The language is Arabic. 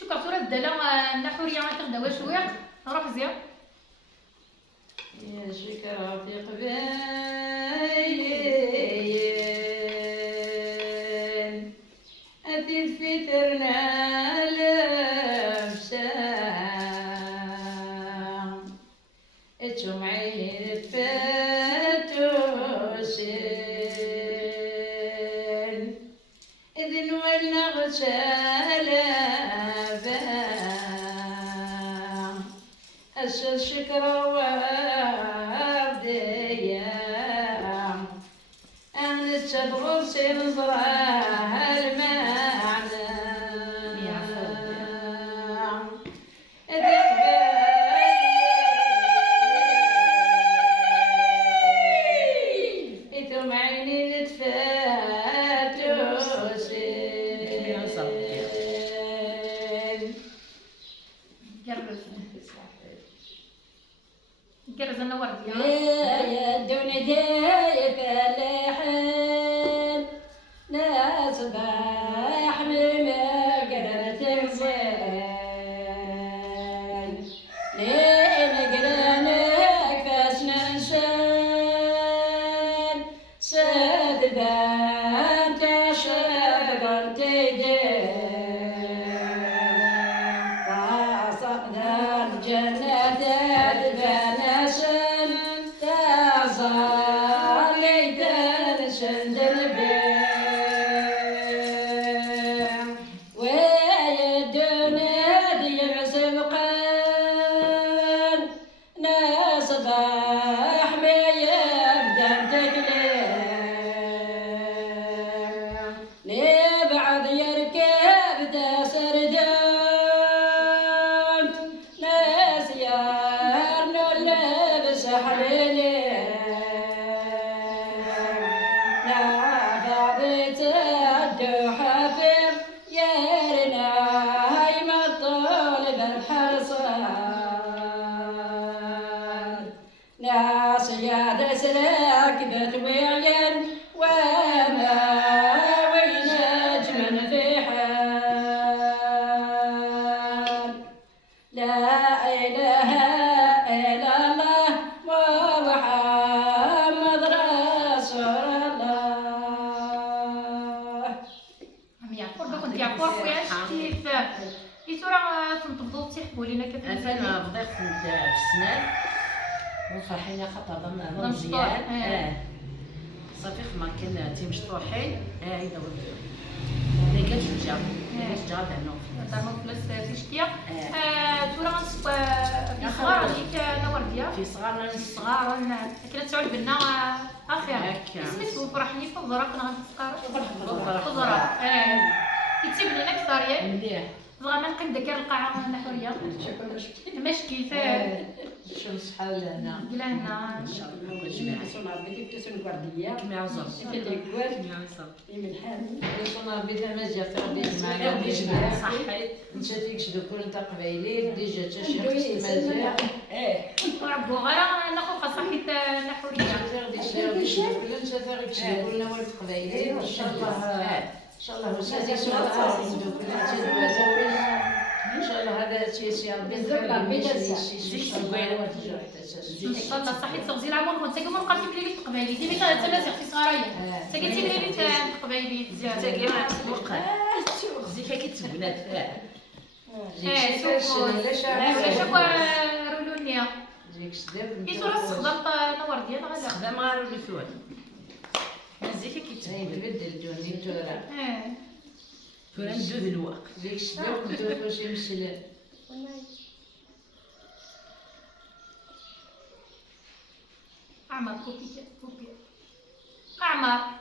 شكرا تورا الداله النحوريه غتغدا واش شويه نروح زيان يا شكرا في قبايل أتيت في ترنا لمسا اتشم عيني الفاتوسين إذن ولنا غسالة أسد شكرا ورديا أنا تبغى سنزرع المعنى إتم عيني نتفاتوسين كرز انا ورديه يا الدنيا دايب الحال لا صباح ما قدرت تغزال لين قرانك فاسنا نسال سادبان تشبر تيدان قاصدنا الجنة تدبان ناس يا دسلك بتويلين وما وين أجمل في حال لا إله إلا الله ومحمد رسول الله. عم يعقوب كنت يعقوب واش كيف راه تنطبطوا تيحبوا لينا كيف أنا بديت في السنان وفرحينا خاطر ضمنا مزيان صافي خما كان تيمشطوحين هيدا ولدو ما كانش الجار عندنا درنا فلوس في شتيا تورا غنصب في صغار هذيك انا ورديه في صغارنا الصغار كانت تعود بنا اخيرا سميتو فرحني في الزرق انا غنتسقر الزرق كيتسيب لينا اكثر ياك مليح بغا ما نقد داك القاعه النحوريه مشكل الشمس حال هنا قلنا ان شاء الله صنع بديك تسون ورديه كما عزر تديكوال كما عزر من حال صنع بيتا مزيان تربي معنا صحيت انت تيكشدو كل انت قبايلي ديجا تشي مزيان وربو غير ناخذ صحيت نحوريه ديك الشيء كل انت تيكشدو كلنا ولد قبايلي ان شاء الله ان شاء الله وسادي سوره ان شاء الله هذا تيسير بزاف لا بيتسا ان شاء الله صحيت تغزير عمر كنت كما نقرتي بلي قبايلي ديما تمازيغ في صغاريه سكنتي بلي قبايلي بزاف كيما تسوق زيكا كتبنات ولا شكوى رولونيا ديك الشداد كي ترى استخدمت نور ديال غدا استخدام غير الفوال زيكا كتبنات تبدل جوني تورا تورا ندوز الوقت ديك الشداد ندوز شي مسلات أعمر كوبي أعمر